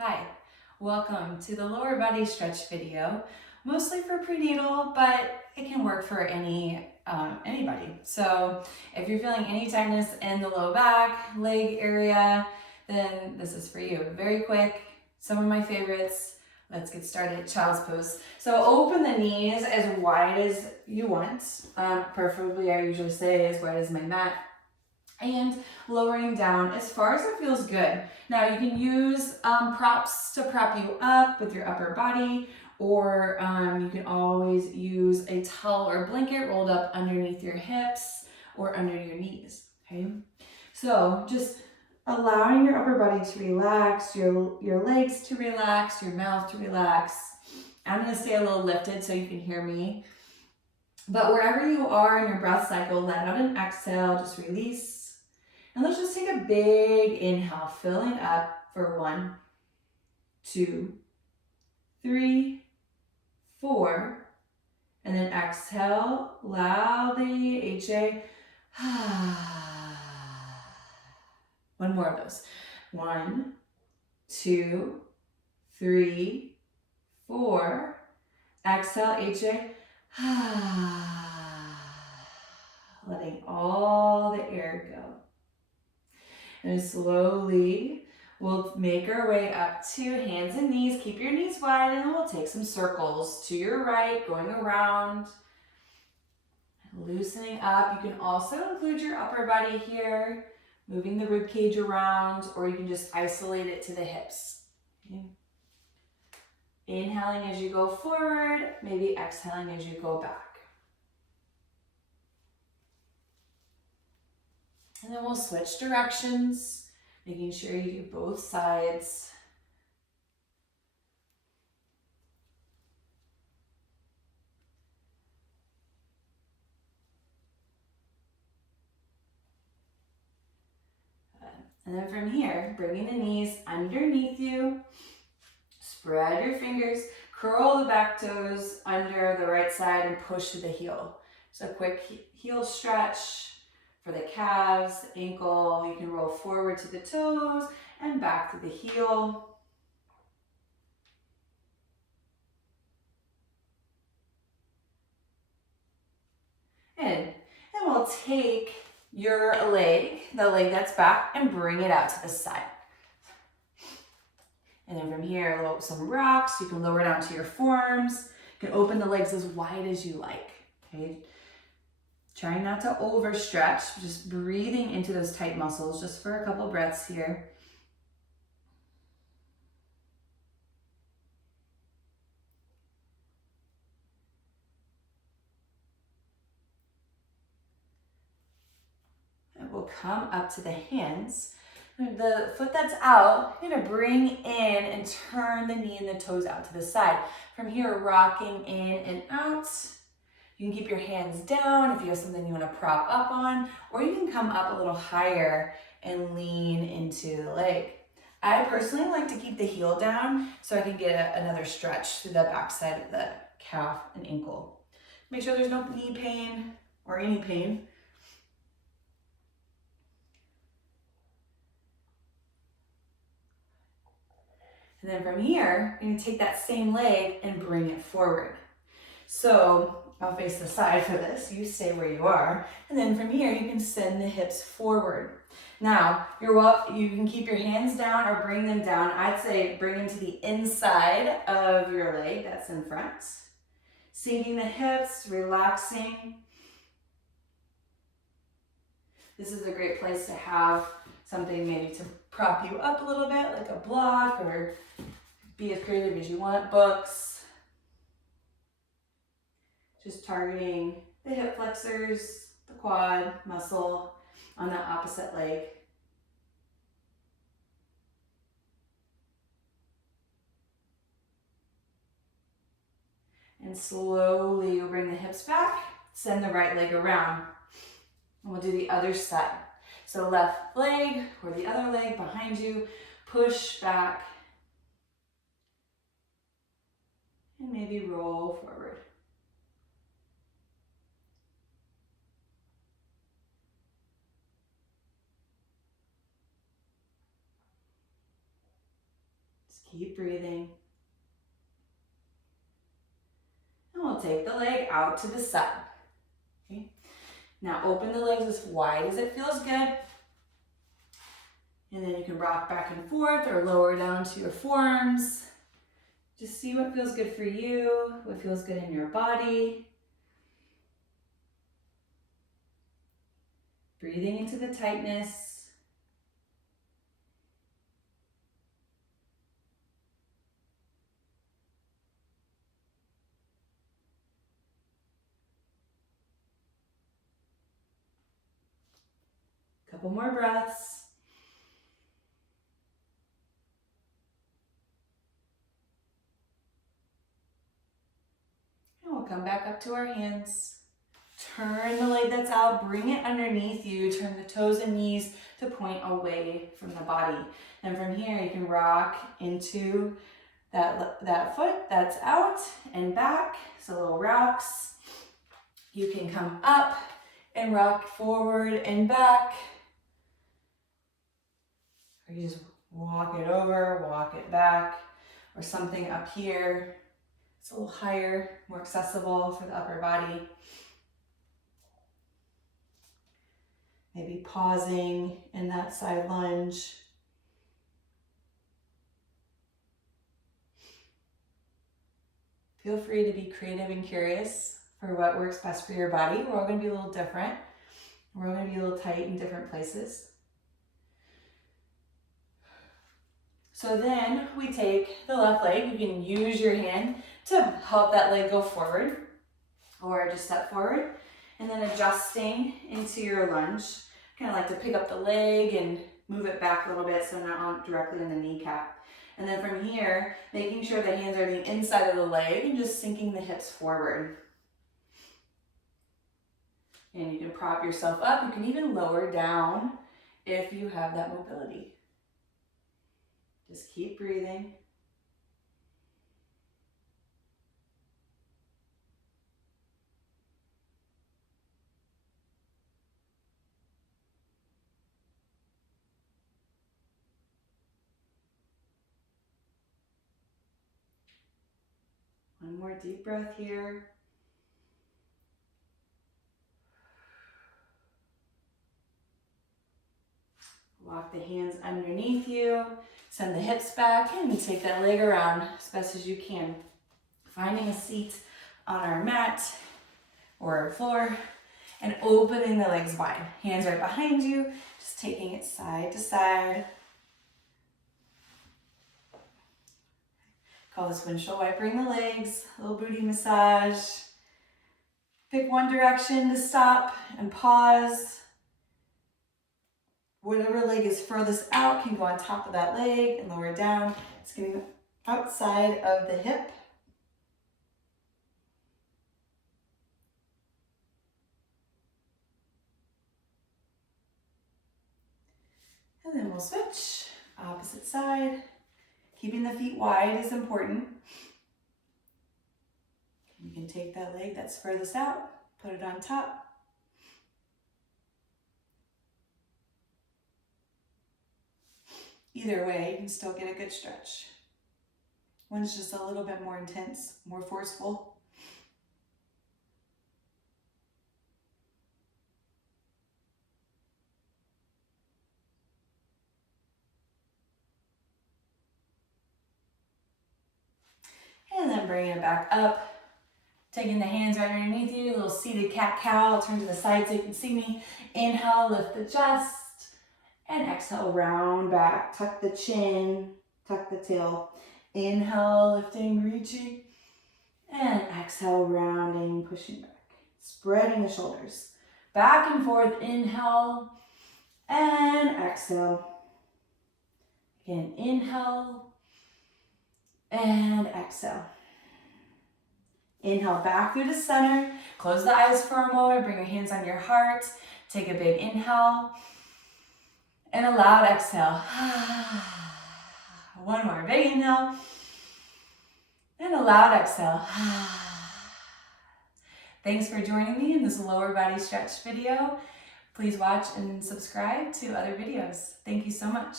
Hi, welcome to the lower body stretch video, mostly for prenatal, but it can work for anybody. So if you're feeling any tightness in the low back, leg area, then this is for you. Very quick, some of my favorites. Let's get started. Child's pose. So open the knees as wide as you want. Preferably, I usually say as wide as my mat. And lowering down as far as it feels good. Now you can use props to prop you up with your upper body, or you can always use a towel or blanket rolled up underneath your hips or under your knees, okay? So just allowing your upper body to relax, your legs to relax, your mouth to relax. I'm gonna stay a little lifted so you can hear me. But wherever you are in your breath cycle, let out an exhale, just release. And let's just take a big inhale, filling up for 1, 2, 3, 4. And then exhale loudly, HA. One more of those. 1, 2, 3, 4. Exhale, HA. Letting all the air go. And slowly, we'll make our way up to hands and knees. Keep your knees wide, and then we'll take some circles to your right, going around, loosening up. You can also include your upper body here, moving the rib cage around, or you can just isolate it to the hips. Okay. Inhaling as you go forward, maybe exhaling as you go back. And then we'll switch directions, making sure you do both sides. And then from here, bringing the knees underneath you, spread your fingers, curl the back toes under the right side and push to the heel. So quick heel stretch for the calves, the ankle. You can roll forward to the toes and back to the heel. And then we'll take your leg, the leg that's back, and bring it out to the side. And then from here, some rocks. You can lower down to your forearms. You can open the legs as wide as you like, okay? Trying not to overstretch, just breathing into those tight muscles just for a couple breaths here. And we'll come up to the hands. The foot that's out, you're gonna bring in and turn the knee and the toes out to the side. From here, rocking in and out. You can keep your hands down if you have something you want to prop up on, or you can come up a little higher and lean into the leg. I personally like to keep the heel down so I can get another stretch through the backside of the calf and ankle. Make sure there's no knee pain or any pain. And then from here, you're going to take that same leg and bring it forward. So I'll face the side for this. You stay where you are. And then from here, you can send the hips forward. Now, you can keep your hands down or bring them down. I'd say bring them to the inside of your leg that's in front. Sinking the hips, relaxing. This is a great place to have something maybe to prop you up a little bit, like a block, or be as creative as you want, books. Just targeting the hip flexors, the quad muscle on the opposite leg. And slowly you'll bring the hips back, send the right leg around. And we'll do the other side. So left leg or the other leg behind you, push back, and maybe roll forward. keep breathing. And we'll take the leg out to the side. Okay. Now open the legs as wide as it feels good. And then you can rock back and forth or lower down to your forearms. Just see what feels good for you, what feels good in your body. Breathing into the tightness. Couple more breaths. And we'll come back up to our hands. Turn the leg that's out, bring it underneath you. Turn the toes and knees to point away from the body. And from here, you can rock into that foot that's out and back. So little rocks. You can come up and rock forward and back. Or you just walk it over, walk it back, or something up here. It's a little higher, more accessible for the upper body. Maybe pausing in that side lunge. Feel free to be creative and curious for what works best for your body. We're all going to be a little different. We're all going to be a little tight in different places. So then we take the left leg. You can use your hand to help that leg go forward or just step forward. And then adjusting into your lunge. Kind of like to pick up the leg and move it back a little bit so not directly in the kneecap. And then from here, making sure the hands are the inside of the leg and just sinking the hips forward. And you can prop yourself up. You can even lower down if you have that mobility. Just keep breathing. One more deep breath here. Walk the hands underneath you. Send the hips back and take that leg around as best as you can. Finding a seat on our mat or our floor and opening the legs wide. Hands right behind you, just taking it side to side. Call this windshield wipering the legs, a little booty massage. Pick one direction to stop and pause. Whatever leg is furthest out can go on top of that leg and lower down. It's getting outside of the hip. And then we'll switch, opposite side. Keeping the feet wide is important. You can take that leg that's furthest out, put it on top. Either way, you can still get a good stretch. One's just a little bit more intense, more forceful. And then bringing it back up. Taking the hands right underneath you, a little seated cat-cow. I'll turn to the side so you can see me. Inhale, lift the chest. And exhale, round back. Tuck the chin, tuck the tail. Inhale, lifting, reaching. And exhale, rounding, pushing back. Spreading the shoulders. Back and forth, inhale. And exhale. Again, inhale. And exhale. Inhale back through the center. Close the eyes for a moment. Bring your hands on your heart. Take a big inhale. And a loud exhale. One more big inhale. And a loud exhale. Thanks for joining me in this lower body stretch video. Please watch and subscribe to other videos. Thank you so much.